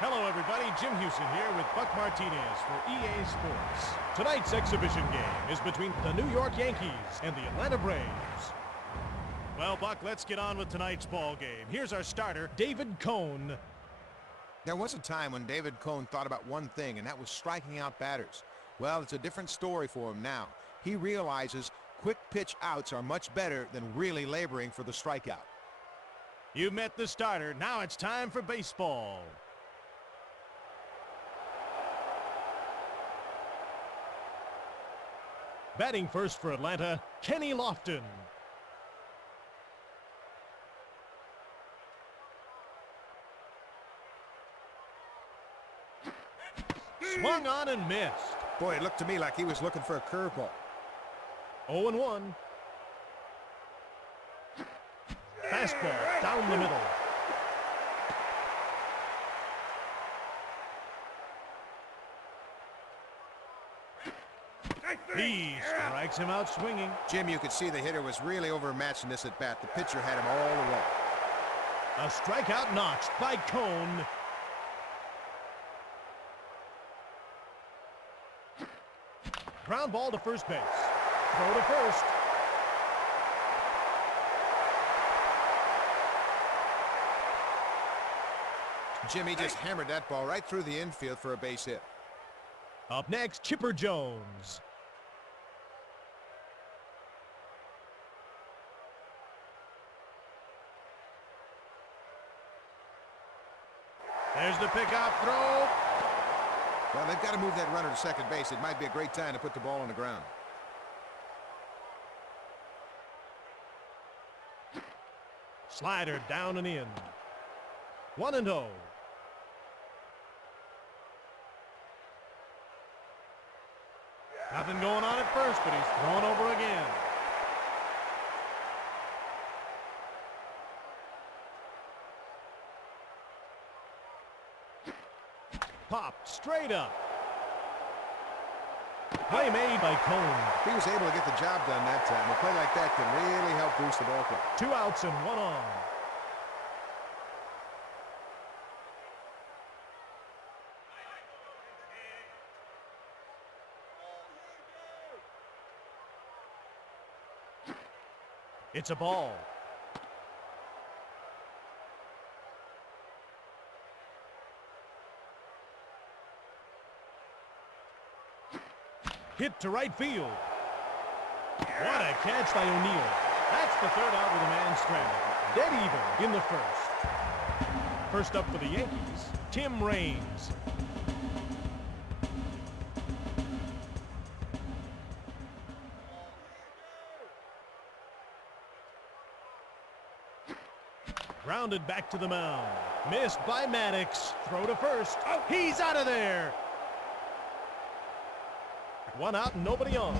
Hello everybody, Jim Houston here with Buck Martinez for EA Sports. Tonight's exhibition game is between the New York Yankees and the Atlanta Braves. Well, Buck, let's get on with tonight's ball game. Here's our starter, David Cone. There was a time when David Cone thought about one thing, and that was striking out batters. Well, it's a different story for him now. He realizes quick pitch outs are much better than really laboring for the strikeout. You've met the starter. Now it's time for baseball. Batting first for Atlanta, Kenny Lofton. Swung on and missed. Boy, it looked to me like he was looking for a curveball. 0-1. Fastball down the middle. He strikes him out swinging. Jim, you could see the hitter was really overmatched in this at bat. The pitcher had him all the way. A strikeout notched by Cone. Ground ball to first base. Throw to first. Jimmy just hammered that ball right through the infield for a base hit. Up next, Chipper Jones. There's the pickoff throw. Well, they've got to move that runner to second base. It might be a great time to put the ball on the ground. Slider down and in. 1-0. Nothing going on at first, but he's thrown over again. Popped straight up. Play made by Cone. He was able to get the job done that time. A play like that can really help boost the ball club. 2 outs and 1 on. It's a ball. Hit to right field. What a catch by O'Neill. That's the third out with a man stranded. Dead even in the first. First up for the Yankees, Tim Raines. Grounded back to the mound. Missed by Maddox. Throw to first. Oh, he's out of there. 1 out and nobody on.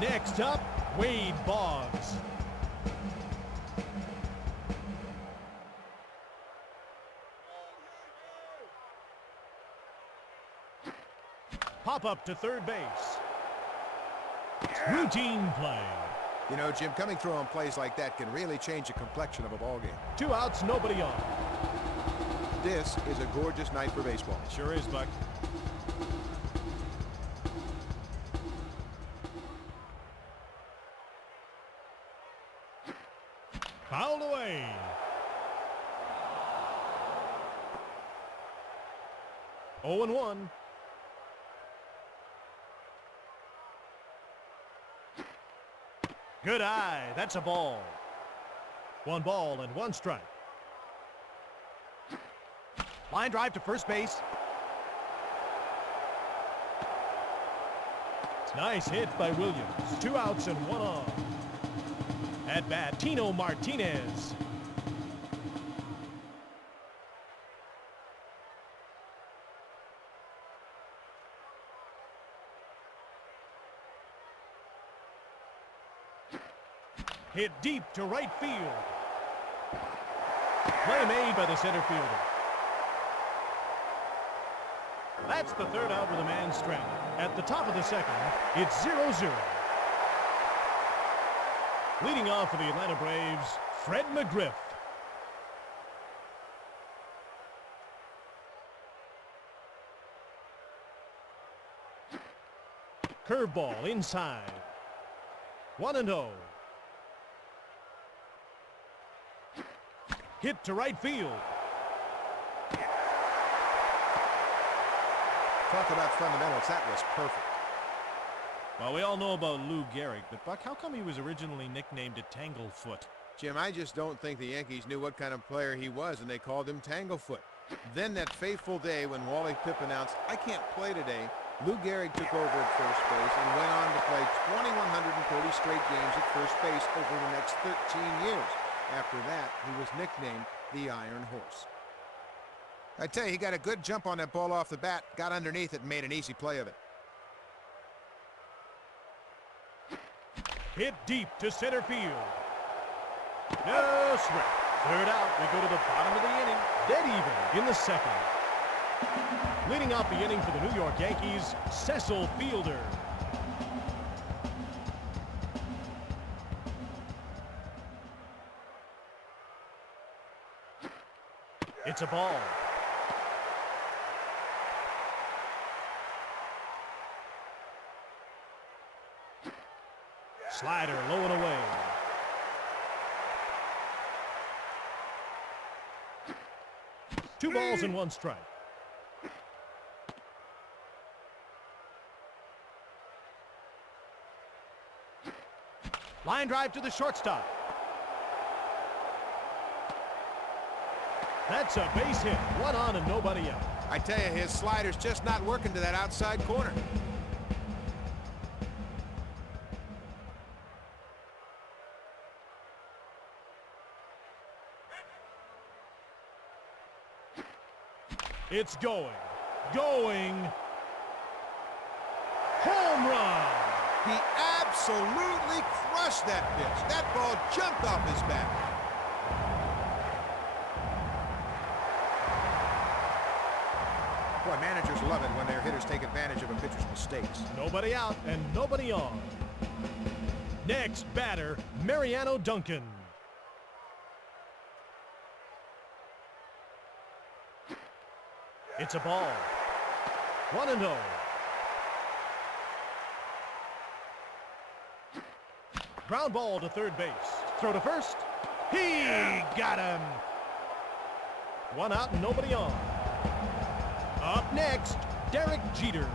Next up, Wade Boggs. Pop up to third base. Routine play. You know, Jim, coming through on plays like that can really change the complexion of a ball game. 2 outs, nobody on. This is a gorgeous night for baseball. It sure is, Buck. Fouled away. Oh and 1. Good eye. That's a ball. 1 ball and 1 strike. Line drive to first base. Nice hit by Williams. 2 outs and 1 on. At bat, Tino Martinez. Hit deep to right field. Play made by the center fielder. That's the third out with a man stranded. At the top of the second, it's 0-0. Leading off for the Atlanta Braves, Fred McGriff. Curveball inside. 1-0. Hit to right field. Talk about fundamentals. That was perfect. Well, we all know about Lou Gehrig, but Buck, how come he was originally nicknamed a Tanglefoot? Jim, I just don't think the Yankees knew what kind of player he was, and they called him Tanglefoot. Then that fateful day when Wally Pipp announced, "I can't play today," Lou Gehrig took over at first base and went on to play 2,130 straight games at first base over the next 13 years. After that, he was nicknamed the Iron Horse. I tell you, he got a good jump on that ball off the bat, got underneath it, and made an easy play of it. Hit deep to center field. No sweat. Third out. We go to the bottom of the inning. Dead even in the second. Leading off the inning for the New York Yankees, Cecil Fielder. It's a ball. Slider low and away. Two balls and one strike. Line drive to the shortstop. That's a base hit. One on and nobody out. I tell you, his slider's just not working to that outside corner. It's going. Home run. He absolutely crushed that pitch. That ball jumped off his bat. Boy, managers love it when their hitters take advantage of a pitcher's mistakes. Nobody out and nobody on. Next batter, Mariano Duncan. It's a ball. 1-0. Ground ball to third base. Throw to first. He got him. One out and nobody on. Up next, Derek Jeter.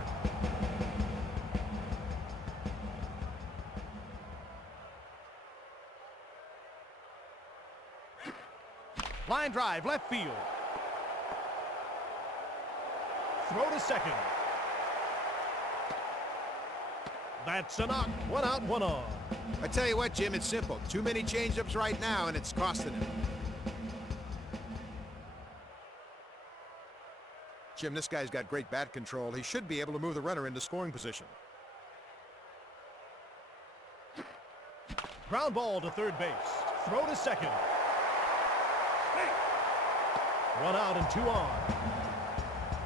Line drive, left field. Throw to second. That's a knock. One out, one on. I tell you what, Jim, it's simple. Too many changeups right now, and it's costing him. Jim, this guy's got great bat control. He should be able to move the runner into scoring position. Ground ball to third base. Throw to second. One out and two on.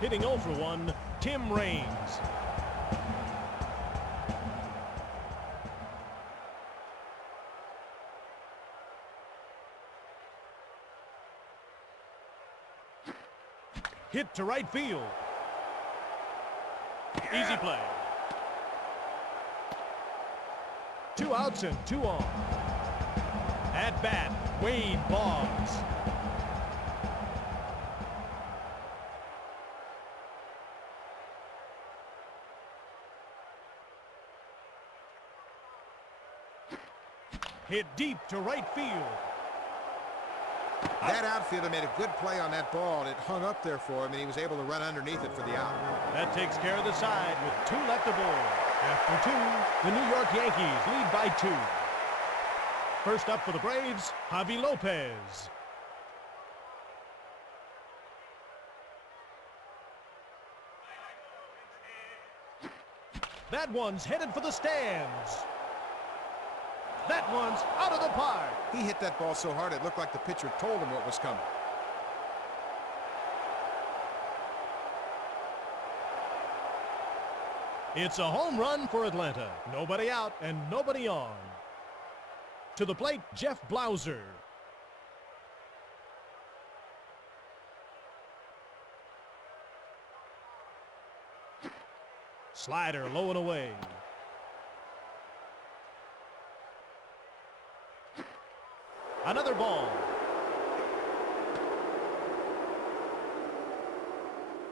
Hitting 0 for 1, Tim Raines. Hit to right field. Easy play. 2 outs and 2 on. At bat, Wade Boggs. Hit deep to right field. That outfielder made a good play on that ball, and it hung up there for him, and he was able to run underneath it for the out. That takes care of the side with 2 left aboard. After 2, the New York Yankees lead by 2. First up for the Braves, Javi Lopez. That one's headed for the stands. That one's out of the park. He hit that ball so hard it looked like the pitcher told him what was coming. It's a home run for Atlanta. Nobody out and nobody on. To the plate, Jeff Blauser. Slider low and away. Another ball.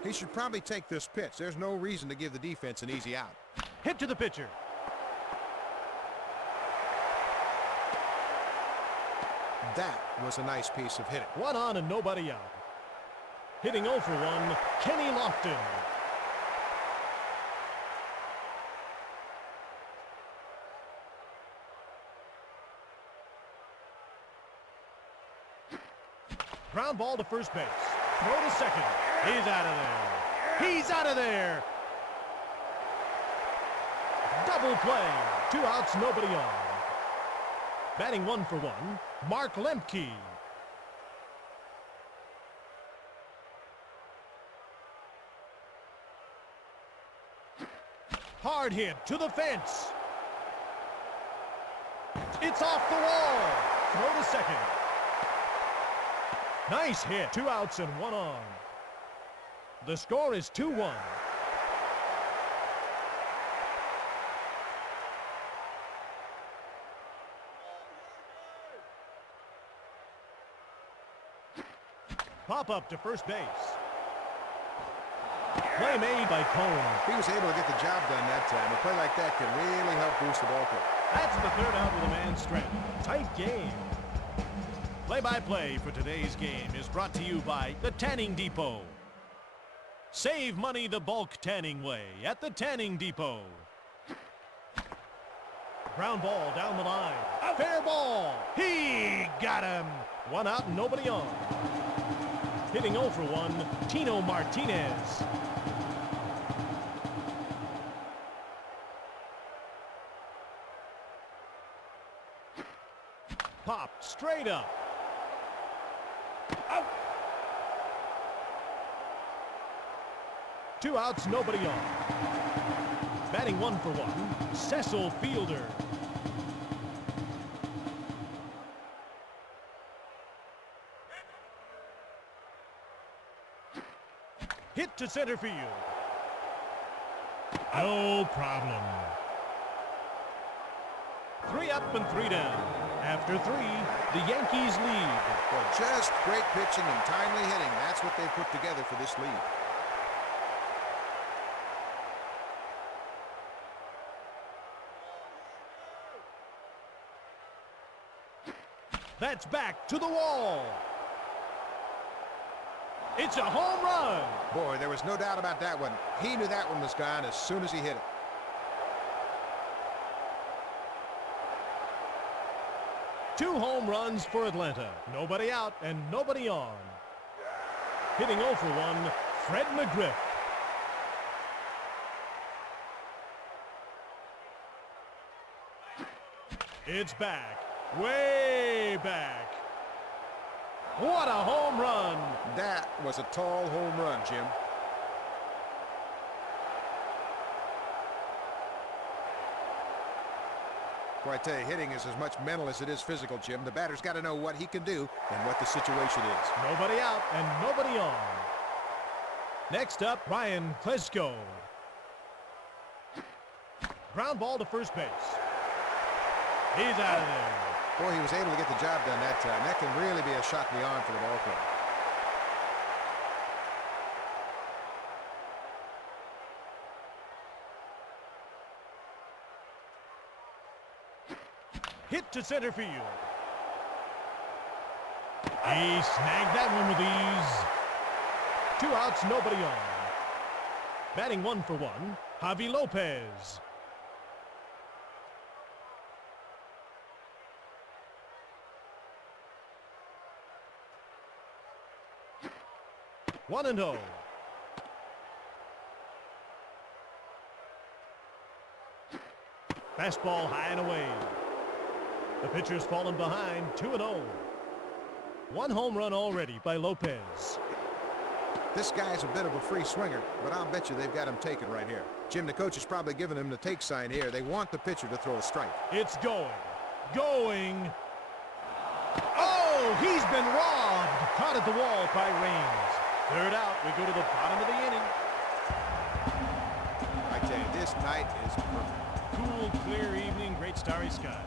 He should probably take this pitch. There's no reason to give the defense an easy out. Hit to the pitcher. That was a nice piece of hitting. One on and nobody out. Hitting 0 for 1, Kenny Lofton. Ground ball to first base. Throw to second. He's out of there. He's out of there. Double play. 2 outs, nobody on. Batting 1 for 1, Mark Lemke. Hard hit to the fence. It's off the wall. Throw to second. Nice hit. 2 outs and 1 on. The score is 2-1. Pop up to first base. Play made by Cone. He was able to get the job done that time. A play like that can really help boost the ball club. That's the 3rd out with a man's strength. Tight game. Play-by-play for today's game is brought to you by the Tanning Depot. Save money the bulk tanning way at the Tanning Depot. Ground ball down the line. A fair ball. He got him. 1 out and nobody on. Hitting 0 for 1, Tino Martinez. Popped straight up. Out. 2 outs, nobody on. Batting 1 for 1, Cecil Fielder. Hit to center field. No problem. 3 up and 3 down. After 3, the Yankees lead. Well, just great pitching and timely hitting. That's what they put together for this lead. That's back to the wall. It's a home run. Boy, there was no doubt about that one. He knew that one was gone as soon as he hit it. Two home runs for Atlanta. Nobody out and nobody on. Hitting 0 for 1, Fred McGriff. It's back. Way back. What a home run. That was a tall home run, Jim. Boy, I tell you, hitting is as much mental as it is physical, Jim. The batter's got to know what he can do and what the situation is. Nobody out and nobody on. Next up, Ryan Klesko. Ground ball to first base. He's out of there. Boy, he was able to get the job done that time. That can really be a shot in the arm for the ball club. Hit to center field. He snagged that one with ease. 2 outs, nobody on. Batting 1 for 1, Javi Lopez. One and 0. Fastball high and away. The pitcher's fallen behind, 2-0. 1 home run already by Lopez. This guy's a bit of a free swinger, but I'll bet you they've got him taken right here. Jim, the coach is probably giving him the take sign here. They want the pitcher to throw a strike. It's going. Going. Oh, he's been robbed. Caught at the wall by Raines. 3rd out. We go to the bottom of the inning. I tell you, this night is perfect. Cool, clear evening, great starry sky.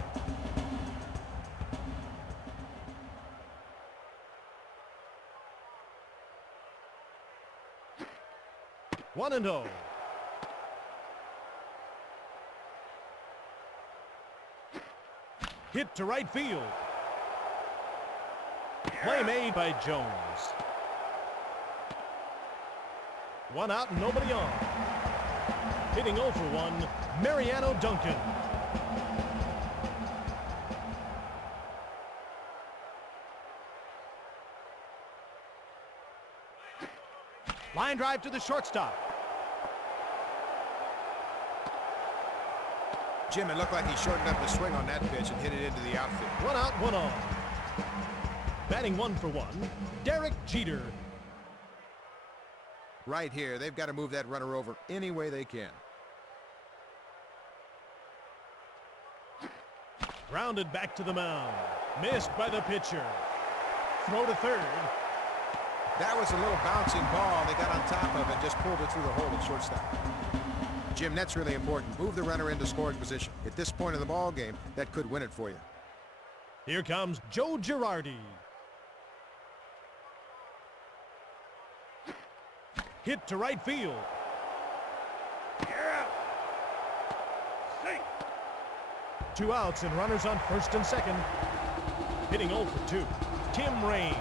1-0. Hit to right field. Play made by Jones. 1 out and nobody on. Hitting 0 for 1, Mariano Duncan. Line drive to the shortstop. Jim, it looked like he shortened up the swing on that pitch and hit it into the outfield. 1 out, 1 on. Batting 1 for 1, Derek Jeter. Right here, they've got to move that runner over any way they can. Grounded back to the mound. Missed by the pitcher. Throw to third. That was a little bouncing ball. They got on top of it, just pulled it through the hole at shortstop. Jim, that's really important. Move the runner into scoring position. At this point in the ball game, that could win it for you. Here comes Joe Girardi. Hit to right field. Yeah. 2 outs and runners on first and second. Hitting 0 for 2, Tim Raines.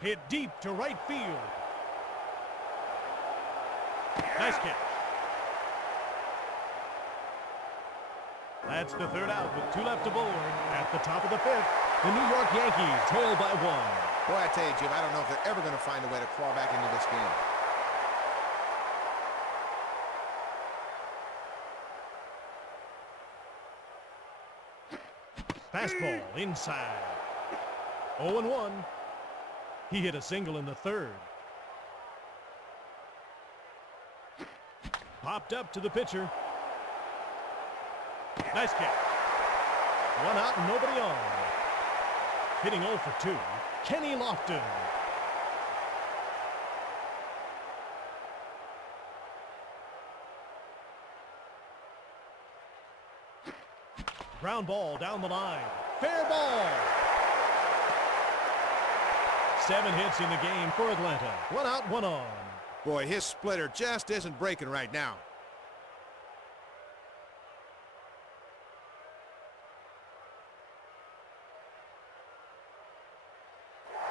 Hit deep to right field. Nice catch. That's the 3rd out with 2 left aboard. At the top of the 5th, the New York Yankees trail by 1. Boy, I tell you, Jim, I don't know if they're ever going to find a way to claw back into this game. Fastball inside. 0-1. He hit a single in the 3rd. Popped up to the pitcher. Nice catch. 1 out and nobody on. Hitting 0 for 2, Kenny Lofton. Ground ball down the line. Fair ball. 7 hits in the game for Atlanta. 1 out, 1 on. Boy, his splitter just isn't breaking right now.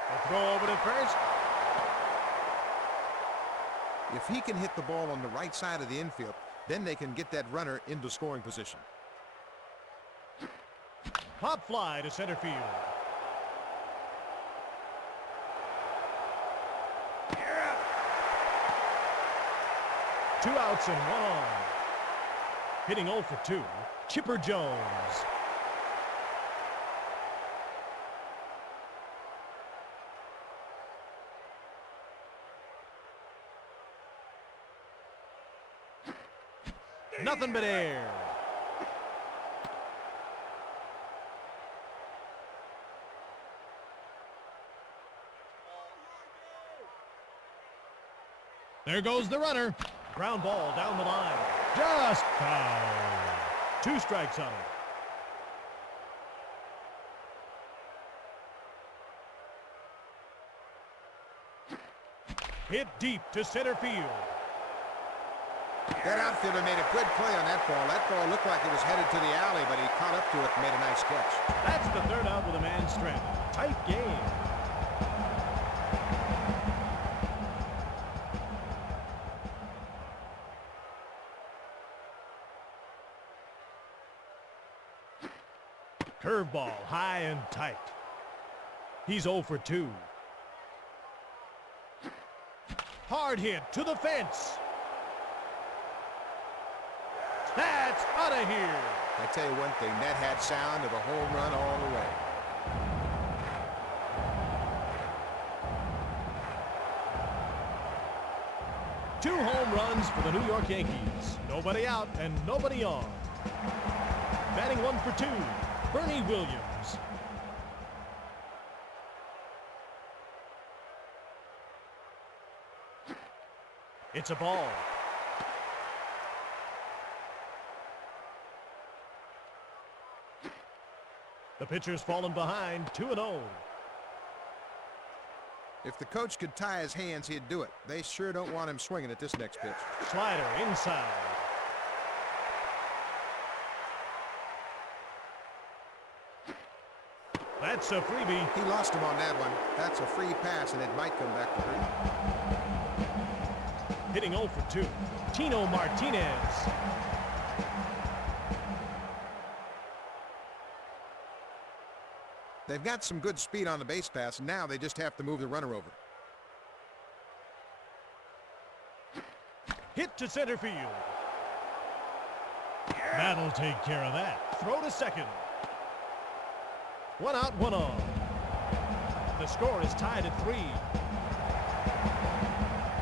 A throw over to first. If he can hit the ball on the right side of the infield, then they can get that runner into scoring position. Pop fly to center field. Yeah. 2 outs and 1 on. Hitting 0 for 2, Chipper Jones. Nothing but air. There goes the runner. Ground ball down the line. Just foul. 2 strikes on it. Hit deep to center field. That outfielder made a good play on that ball. That ball looked like it was headed to the alley, but he caught up to it and made a nice catch. That's the 3rd out with a man stranded. Tight game. Curveball high and tight. He's 0 for 2. Hard hit to the fence. That's out of here. I tell you one thing, that had sound of a home run all the way. Two home runs for the New York Yankees. Nobody out and nobody on. Batting 1 for 2, Bernie Williams. It's a ball. The pitcher's fallen behind, 2-0. If the coach could tie his hands, he'd do it. They sure don't want him swinging at this next pitch. Slider inside. That's a freebie. He lost him on that one. That's a free pass, and it might come back to hurt. Hitting 0 for 2. Tino Martinez. They've got some good speed on the base pass, and now they just have to move the runner over. Hit to center field. That'll take care of that. Throw to second. 1 out, 1 on. The score is tied at 3.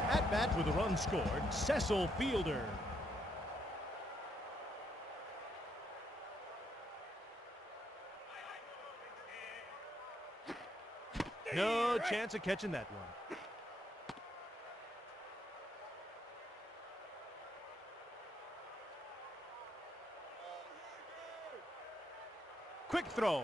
At bat with a run scored, Cecil Fielder. No chance of catching that one. Quick throw.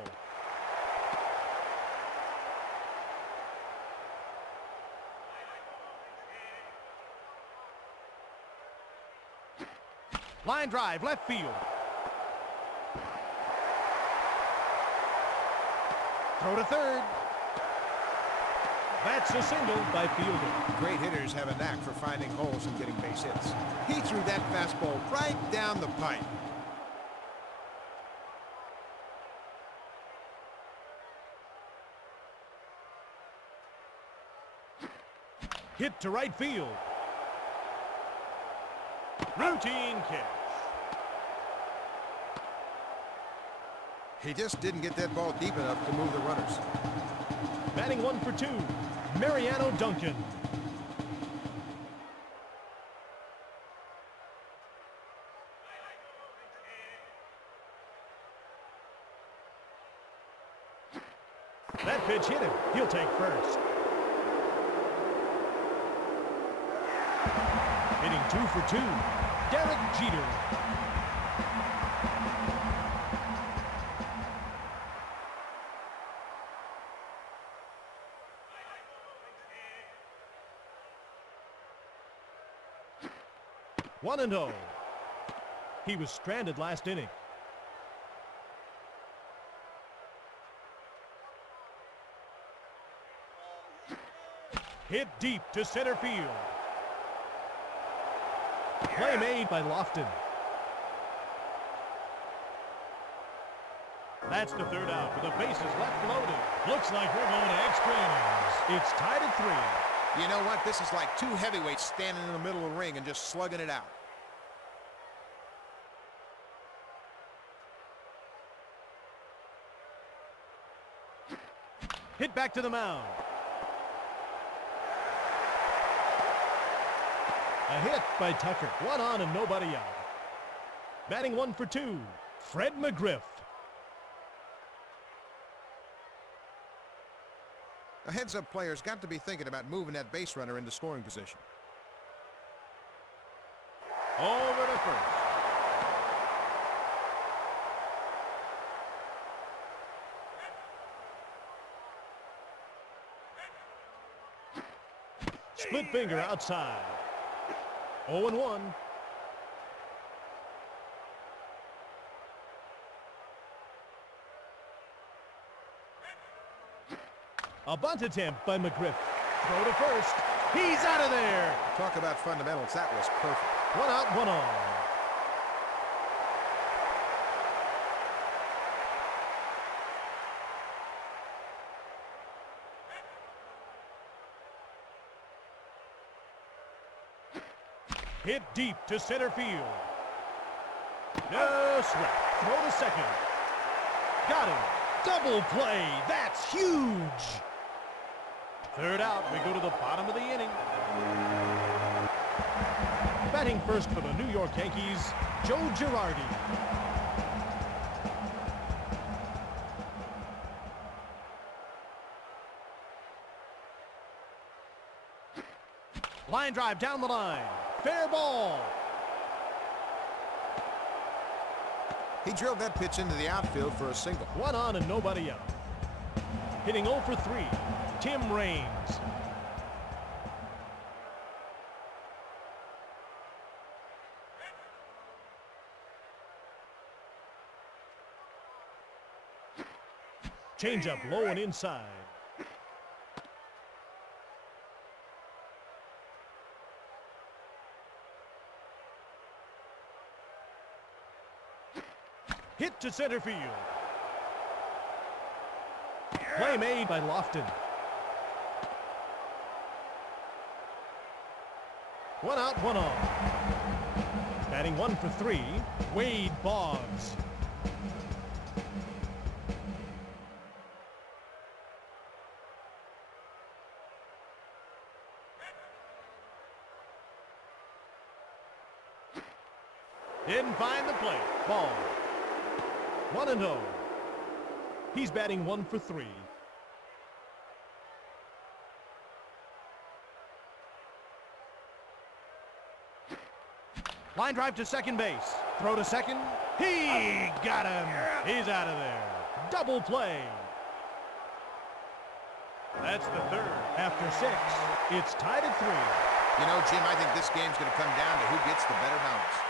Line drive, left field. Throw to third. That's a single by Fielder. Great hitters have a knack for finding holes and getting base hits. He threw that fastball right down the pipe. Hit to right field. Routine catch. He just didn't get that ball deep enough to move the runners. Batting 1 for 2, Mariano Duncan. That pitch hit him. He'll take first. Hitting 2 for 2, Derek Jeter. One and 0. He was stranded last inning. Hit deep to center field. Play made by Lofton. That's the third out with the bases left loaded. Looks like we're going to extra innings. It's tied at 3. You know what? This is like two heavyweights standing in the middle of the ring and just slugging it out. Hit back to the mound. A hit by Tucker. 1 on and nobody out. Batting 1 for 2, Fred McGriff. A heads-up player's got to be thinking about moving that base runner into scoring position. Over to first. Split finger outside. 0-1. A bunt attempt by McGriff. Throw to first. He's out of there. Talk about fundamentals. That was perfect. 1 out, 1 on. Hit deep to center field. No sweat. Throw to second. Got him. Double play. That's huge. Third out. We go to the bottom of the inning. Batting first for the New York Yankees, Joe Girardi. Line drive down the line. Fair ball. He drilled that pitch into the outfield for a single. One on and nobody out. Hitting 0 for 3, Tim Raines. Change-up low and inside. Hit to center field. Play made by Lofton. One out, one on. Batting 1 for 3, Wade Boggs. Didn't find the plate. Ball. 1-0. He's batting 1 for 3. Line drive to second base. Throw to second. He got him. He's out of there. Double play. That's the third. After 6, it's tied at 3. You know, Jim, I think this game's going to come down to who gets the better bounce.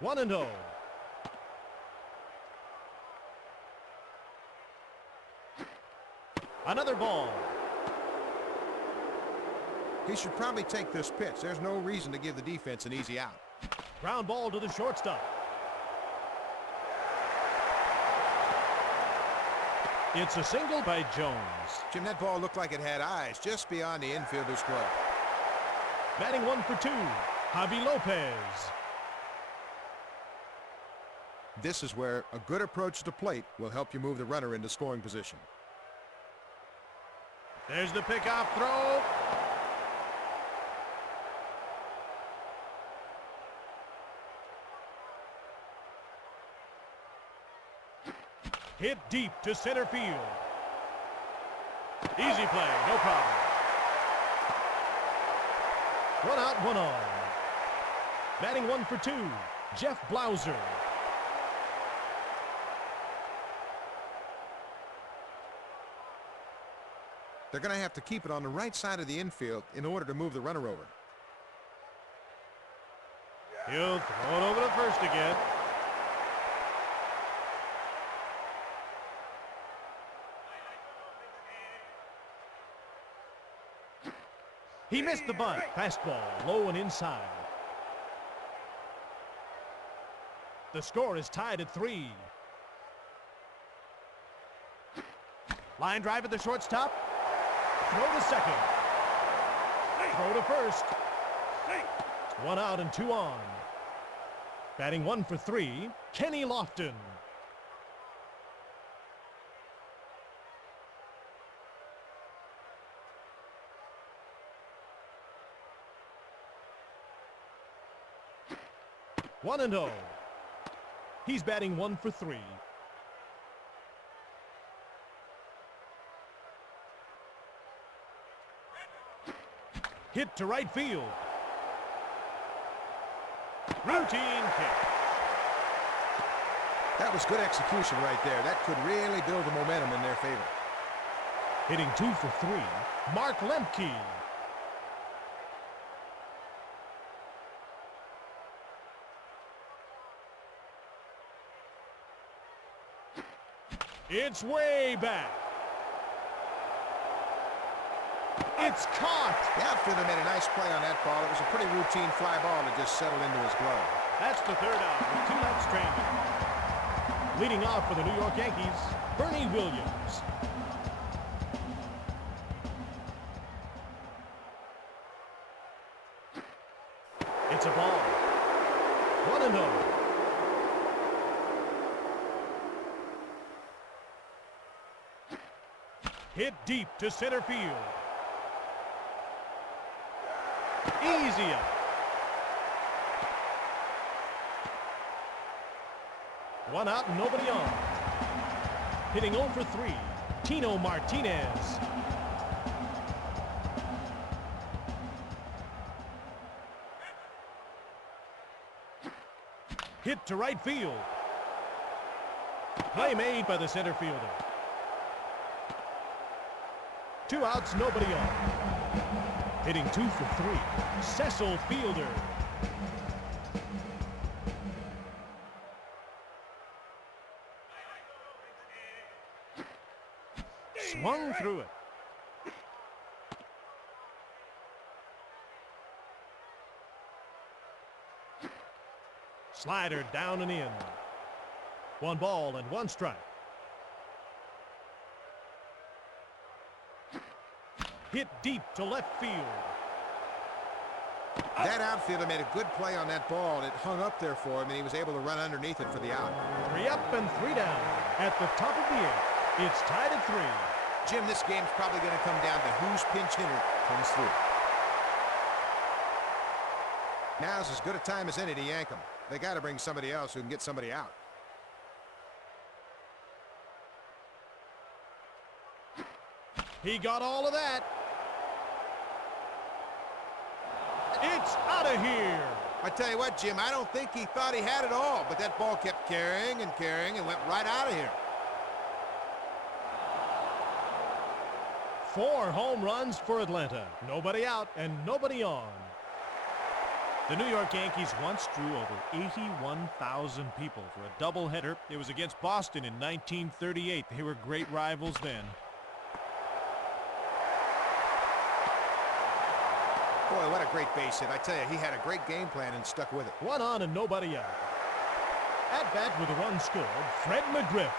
One and 0. Another ball. He should probably take this pitch. There's no reason to give the defense an easy out. Ground ball to the shortstop. It's a single by Jones. Jim, that ball looked like it had eyes just beyond the infielder's glove. Batting 1 for 2, Javi Lopez. This is where a good approach to the plate will help you move the runner into scoring position. There's the pickoff throw. Hit deep to center field. Easy play, no problem. 1 out, 1 on. Batting 1 for 2, Jeff Blauser. They're going to have to keep it on the right side of the infield in order to move the runner over. He'll throw it over to first again. He missed the bunt. Fastball, low and inside. The score is tied at 3. Line drive at the shortstop. Throw to second. Throw to first. 1 out and 2 on. Batting 1 for 3, Kenny Lofton. One and 0. He's batting 1 for 3. Hit to right field. Routine kick. That was good execution right there. That could really build the momentum in their favor. Hitting 2 for 3, Mark Lemke. It's way back. It's caught. The outfielder made a nice play on that ball. It was a pretty routine fly ball that just settled into his glove. That's the third out with 2 left stranded. Leading off for the New York Yankees, Bernie Williams. It's a ball. 1 and 0. Hit deep to center field. Easy out. One out and nobody on. Hitting 0 for 3, Tino Martinez. Hit to right field. Play made by the center fielder. 2 outs, nobody on. Hitting 2 for 3. Cecil Fielder. Swung through it. Slider down and in. 1 ball and 1 strike. Hit deep to left field. That outfielder made a good play on that ball. It hung up there for him, and he was able to run underneath it for the out. 3 up and 3 down. At the top of the 8th, it's tied at 3. Jim, this game's probably going to come down to whose pinch hitter comes through. Now's as good a time as any to yank them. They got to bring somebody else who can get somebody out. He got all of that. It's out of here. I tell you what, Jim, I don't think he thought he had it all, but that ball kept carrying and went right out of here. 4 home runs for Atlanta. Nobody out and nobody on. The New York Yankees once drew over 81,000 people for a doubleheader. It was against Boston in 1938. They were great rivals then. Boy, what a great base hit. I tell you, he had a great game plan and stuck with it. 1 on and nobody out. At bat with a run scored, Fred McGriff.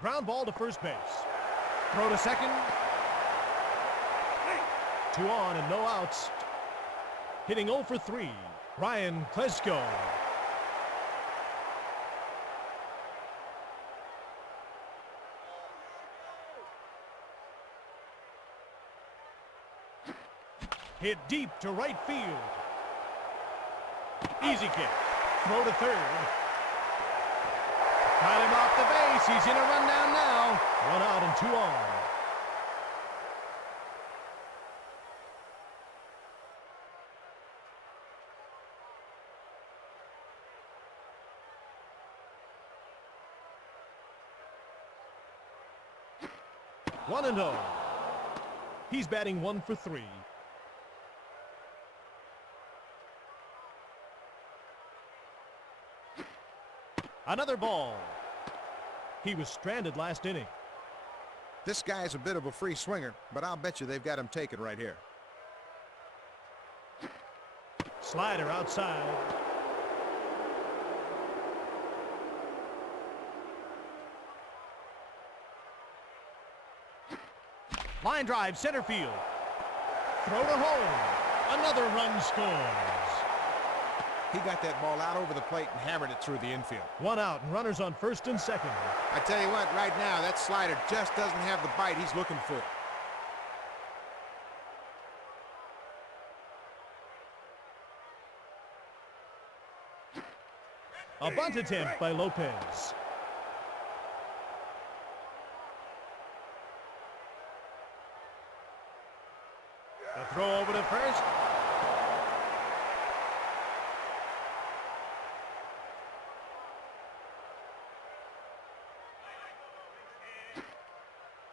Ground ball to first base. Throw to second. 2 on and no outs. Hitting 0 for 3, Ryan Klesko. Hit deep to right field. Easy kick. Throw to third. Got him off the base. He's in a rundown now. 1 out and 2 on. One and 0. He's batting 1 for 3. Another ball. He was stranded last inning. This guy's a bit of a free swinger, but I'll bet you they've got him taken right here. Slider outside. Line drive, center field. Throw to home. Another run scores. He got that ball out over the plate and hammered it through the infield. 1 out and runners on first and second. I tell you what, right now, that slider just doesn't have the bite he's looking for. A bunt attempt by Lopez. A throw over to first.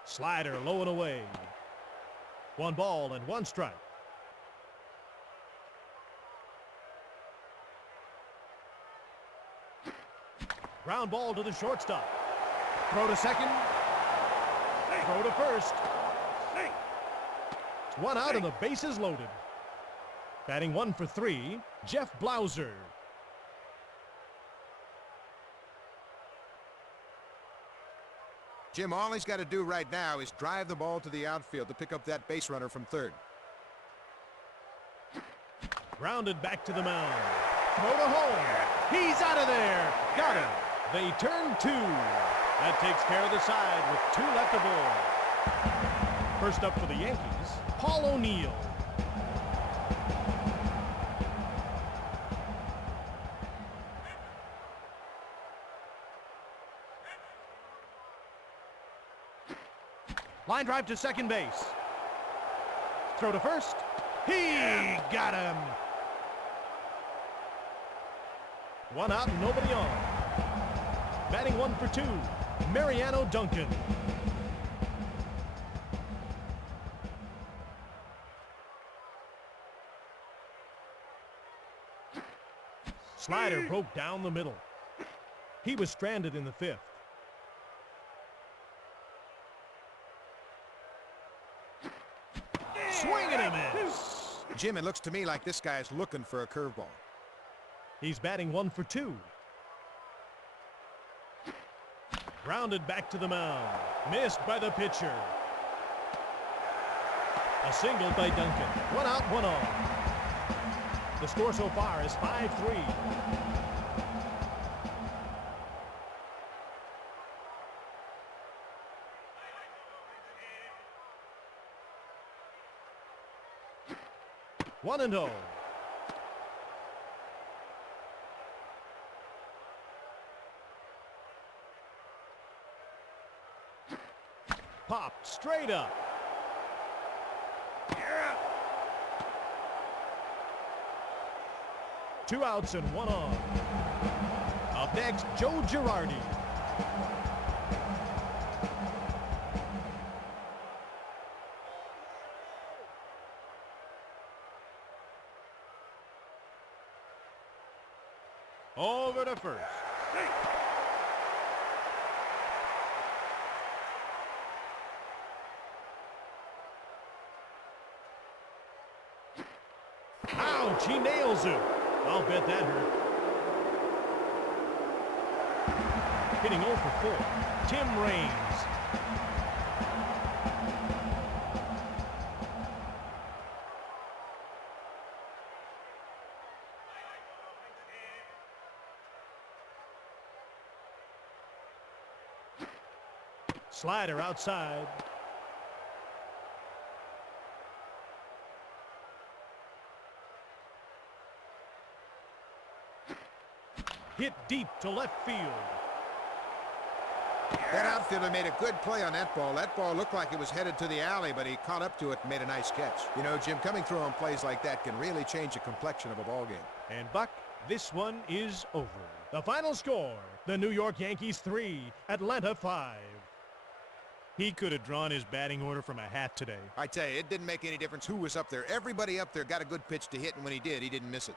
Slider low and away. 1 ball and 1 strike. Ground ball to the shortstop. Throw to second. Throw to first. It's 1 out and the base is loaded. Batting 1 for 3, Jeff Blauser. Jim, all he's got to do right now is drive the ball to the outfield to pick up that base runner from third. Grounded back to the mound. Throw to home. He's out of there. Got him. They turn 2. That takes care of the side with 2 left aboard. First up for the Yankees, Paul O'Neill. Line drive to second base. Throw to first. He got him. One out, nobody on. Batting 1 for 2, Mariano Duncan. Slider broke down the middle. He was stranded in the 5th. Swing and a miss. Jim, it looks to me like this guy is looking for a curveball. He's batting 1 for 2. Grounded back to the mound. Missed by the pitcher. A single by Duncan. 1 out, 1 on. The score so far is 5-3. One and 0. Popped straight up. Yeah. 2 outs and 1 on. Up next, Joe Girardi. Over to first. Ouch, he nails it. I'll bet that hurt. Hitting 0 for 4, Tim Raines. Slider outside. Hit deep to left field. That outfielder made a good play on that ball. That ball looked like it was headed to the alley, but he caught up to it and made a nice catch. You know, Jim, coming through on plays like that can really change the complexion of a ball game. And Buck, this one is over. The final score, the New York Yankees 3, Atlanta 5. He could have drawn his batting order from a hat today. I tell you, it didn't make any difference who was up there. Everybody up there got a good pitch to hit, and when he did, he didn't miss it.